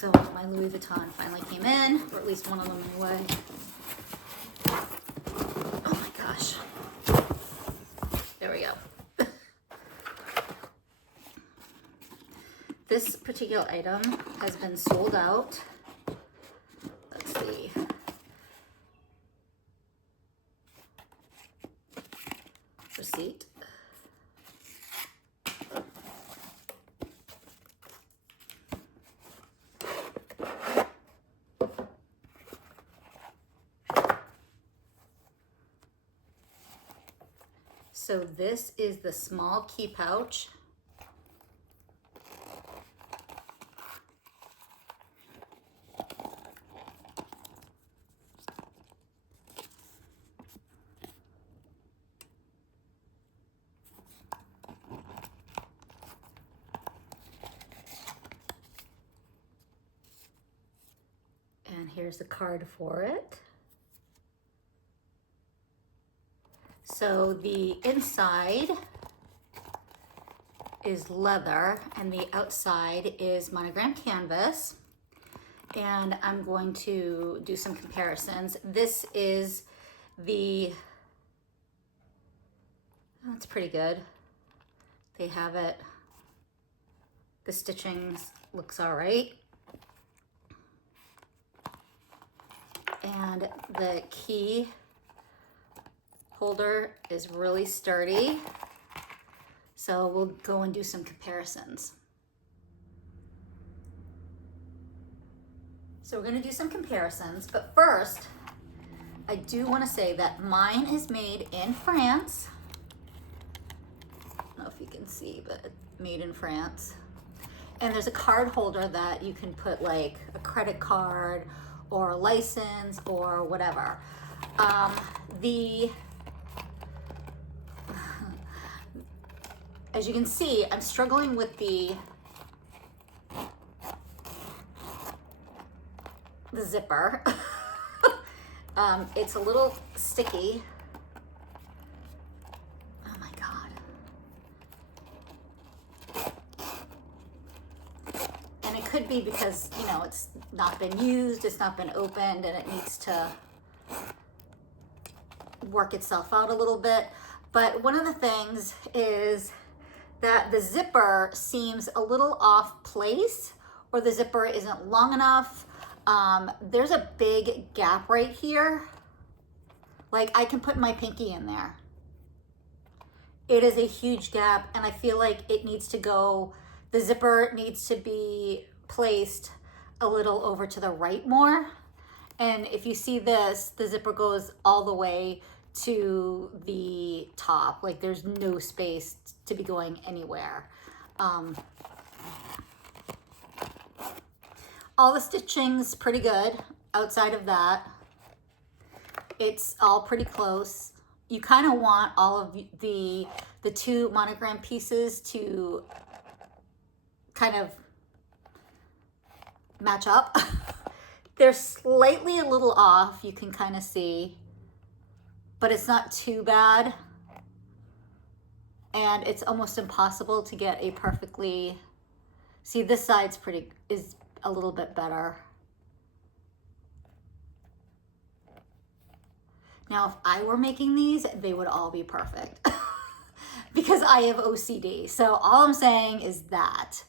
So my Louis Vuitton finally came in, or at least one of them anyway. Oh my gosh. There we go. This particular item has been sold out. Let's see. Receipt. So this is the small key pouch. And here's the card for it. So the inside is leather and the outside is monogram canvas. And I'm going to do some comparisons. This is the, oh, it's pretty good. They have it, the stitching looks all right. And the key holder is really sturdy. So we'll go and do some comparisons. So we're gonna do some comparisons, but first, I do wanna say that mine is made in France. I don't know if you can see, but made in France. And there's a card holder that you can put like a credit card or a license or whatever. As you can see, I'm struggling with the zipper. It's a little sticky. Oh my God. And it could be because, you know, it's not been used, it's not been opened, and it needs to work itself out a little bit. But one of the things is that the zipper seems a little off place, or the zipper isn't long enough. There's a big gap right here. Like I can put my pinky in there. It is a huge gap, and I feel like it needs to go, the zipper needs to be placed a little over to the right more. And if you see this, the zipper goes all the way to the top. Like there's no space to be going anywhere. All the stitching's pretty good. Outside of that, it's all pretty close. You kind of want all of the two monogram pieces to kind of match up. They're slightly a little off, you can kind of see, but it's not too bad. And it's almost impossible to get a perfectly, see this side's is a little bit better. Now, if I were making these, they would all be perfect because I have OCD. So all I'm saying is that.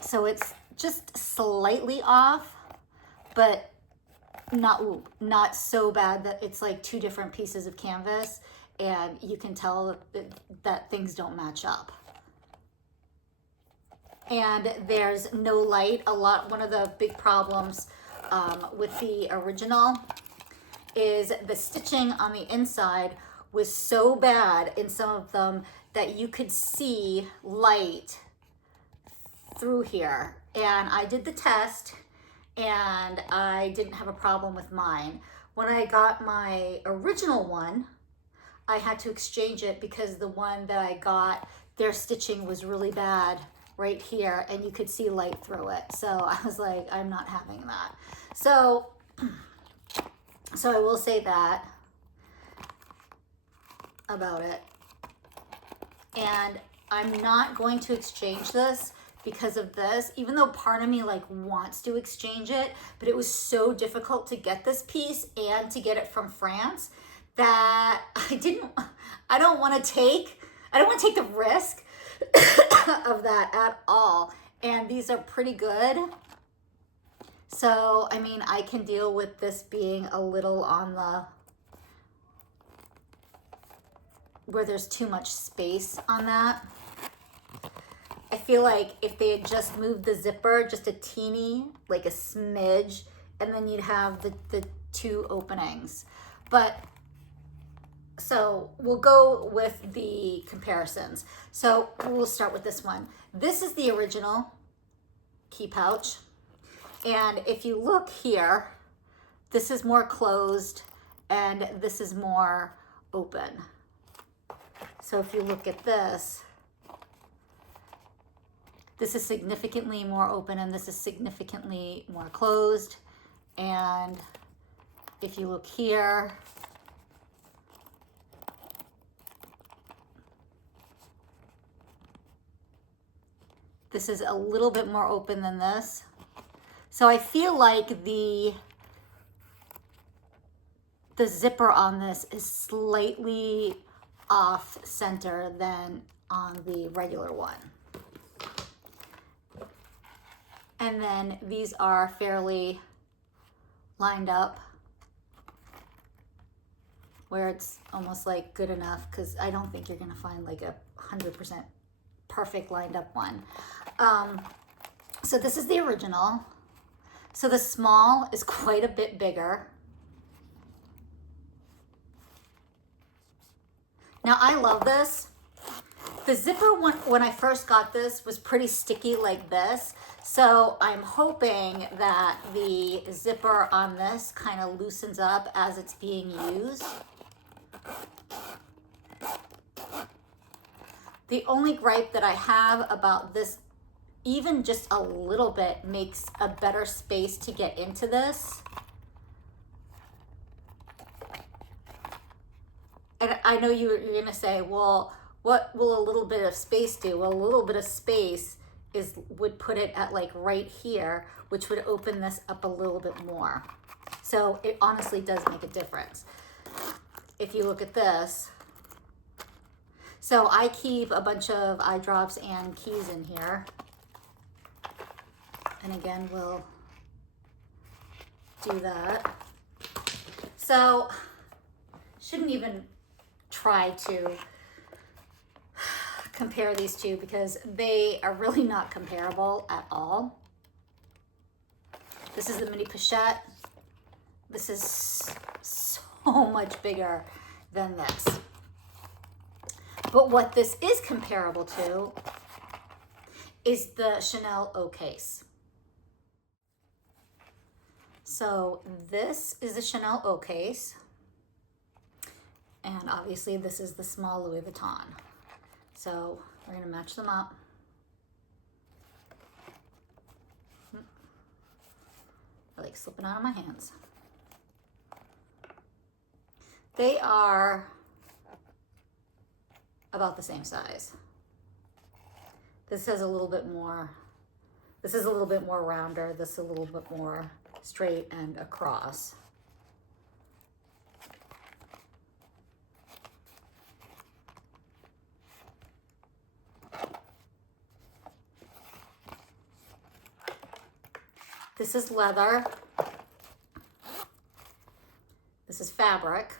So it's just slightly off, but not so bad that it's like two different pieces of canvas and you can tell that things don't match up. And there's no light. One of the big problems with the original is the stitching on the inside was so bad in some of them that you could see light through here. And I did the test and I didn't have a problem with mine. When I got my original one, I had to exchange it because the one that I got, their stitching was really bad right here and you could see light through it. So I was like, I'm not having that. So I will say that about it. And I'm not going to exchange this because of this, even though part of me like wants to exchange it, but it was so difficult to get this piece and to get it from France that I don't want to take the risk of that at all. And these are pretty good. So, I mean, I can deal with this being a little on the, where there's too much space on that. I feel like if they had just moved the zipper just a teeny, like a smidge, and then you'd have the two openings. But, so we'll go with the comparisons. So we'll start with this one. This is the original key pouch. And if you look here, this is more closed and this is more open. So if you look at this is significantly more open and this is significantly more closed. And if you look here, this is a little bit more open than this. So I feel like the zipper on this is slightly off center than on the regular one. And then these are fairly lined up where it's almost like good enough, because I don't think you're gonna find like a 100% perfect lined up one. So this is the original. So the small is quite a bit bigger. Now I love this. The zipper when I first got this was pretty sticky like this. So I'm hoping that the zipper on this kind of loosens up as it's being used. The only gripe that I have about this, even just a little bit, makes a better space to get into this. And I know you're gonna say, well, what will a little bit of space do? Well, a little bit of space would put it at like right here, which would open this up a little bit more. So it honestly does make a difference. If you look at this, so I keep a bunch of eye drops and keys in here. And again, we'll do that. So shouldn't even try to compare these two because they are really not comparable at all. This is the mini pochette. This is so much bigger than this. But what this is comparable to is the Chanel O case. So this is the Chanel O case. And obviously this is the small Louis Vuitton. So we're gonna match them up. They're like slipping out of my hands. They are about the same size. This has a little bit more, this is a little bit more rounder, this is a little bit more straight and across. This is leather. This is fabric.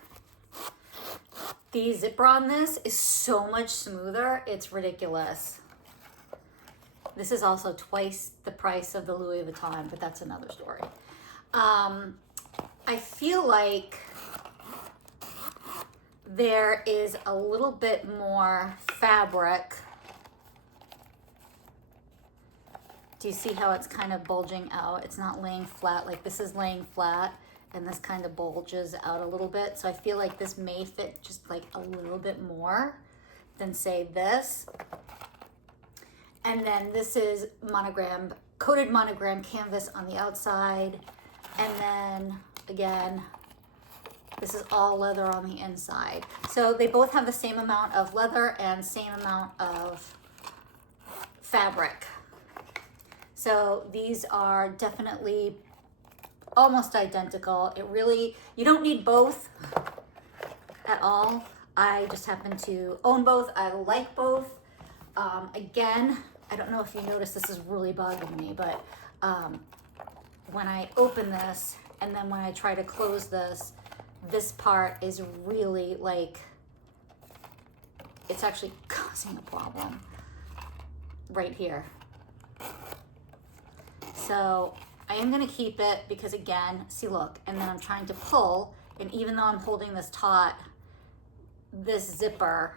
The zipper on this is so much smoother, it's ridiculous. This is also twice the price of the Louis Vuitton, but that's another story. I feel like there is a little bit more fabric. Do you see how it's kind of bulging out? It's not laying flat, like this is laying flat and this kind of bulges out a little bit. So I feel like this may fit just like a little bit more than say this. And then this is monogram, coated monogram canvas on the outside. And then again, this is all leather on the inside. So they both have the same amount of leather and same amount of fabric. So these are definitely almost identical. It really, you don't need both at all. I just happen to own both. I like both. Again, I don't know if you notice this is really bothering me, but when I open this and then when I try to close this, this part is really like, it's actually causing a problem right here. So I am gonna keep it because again, see, look, and then I'm trying to pull, and even though I'm holding this taut, this zipper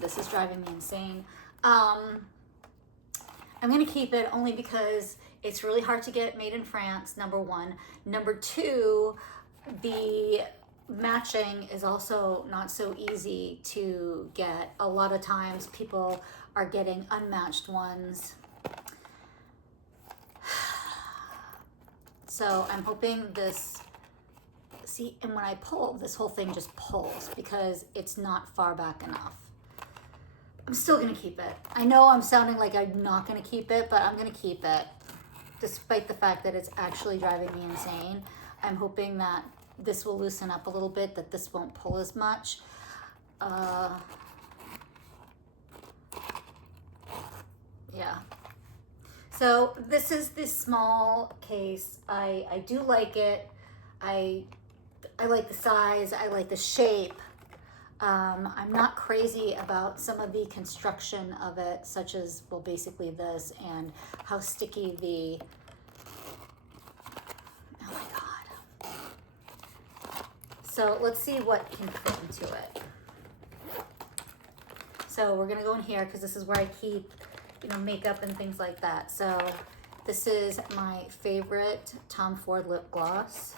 this is driving me insane. I'm gonna keep it only because it's really hard to get made in France, number one. Number two, the matching is also not so easy to get. A lot of times people are getting unmatched ones. So I'm hoping this, see, and when I pull, this whole thing just pulls because it's not far back enough. I'm still gonna keep it. I know I'm sounding like I'm not gonna keep it, but I'm gonna keep it, despite the fact that it's actually driving me insane. I'm hoping that this will loosen up a little bit, that this won't pull as much. Yeah. So this is this small case. I do like it. I like the size. I like the shape. I'm not crazy about some of the construction of it, such as, well, basically this, and how sticky the, oh my God. So let's see what can fit into it. So we're gonna go in here because this is where I keep, you know, makeup and things like that. So this is my favorite Tom Ford lip gloss.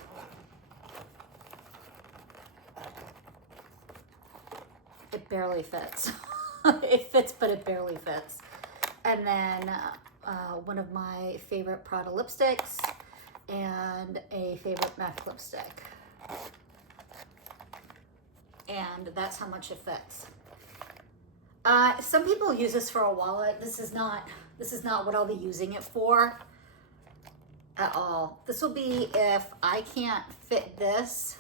It barely fits. It fits, but it barely fits. And then one of my favorite Prada lipsticks and a favorite MAC lipstick. And that's how much it fits. Some people use this for a wallet. This is not what I'll be using it for at all. This will be if I can't fit this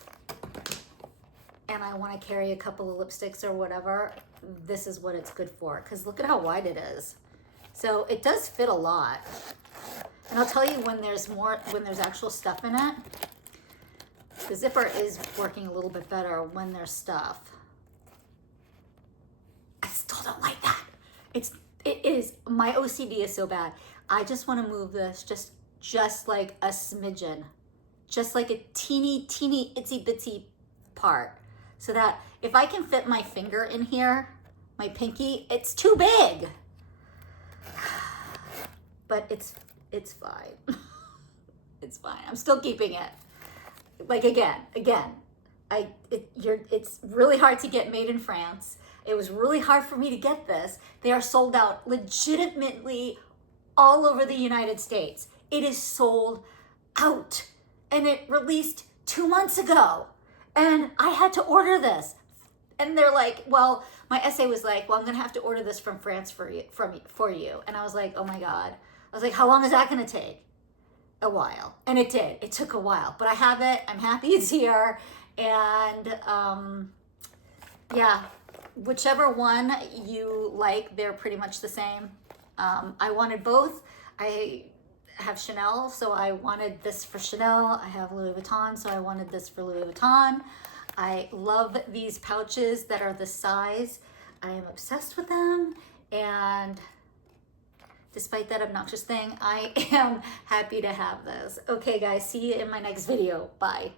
and I want to carry a couple of lipsticks or whatever, this is what it's good for. Because look at how wide it is. So it does fit a lot. And I'll tell you when there's actual stuff in it. The zipper is working a little bit better when there's stuff. I still don't like that. It is, my OCD is so bad. I just want to move this just like a smidgen. Just like a teeny itsy bitsy part. So that if I can fit my finger in here, my pinky, it's too big. But it's fine. It's fine. I'm still keeping it. Like again, it's really hard to get made in France. It was really hard for me to get this. They are sold out legitimately all over the United States. It is sold out. And it released 2 months ago. And I had to order this. And they're like, well, my essay was like, well, I'm going to have to order this from France for you. And I was like, oh my God. I was like, how long is that going to take? A while. And it did. It took a while. But I have it. I'm happy it's here. And yeah, whichever one you like, they're pretty much the same. I wanted both. I have Chanel, so I wanted this for Chanel. I have Louis Vuitton, so I wanted this for Louis Vuitton. I love these pouches that are this size. I am obsessed with them, and despite that obnoxious thing, I am happy to have this. Okay guys, see you in my next video. Bye.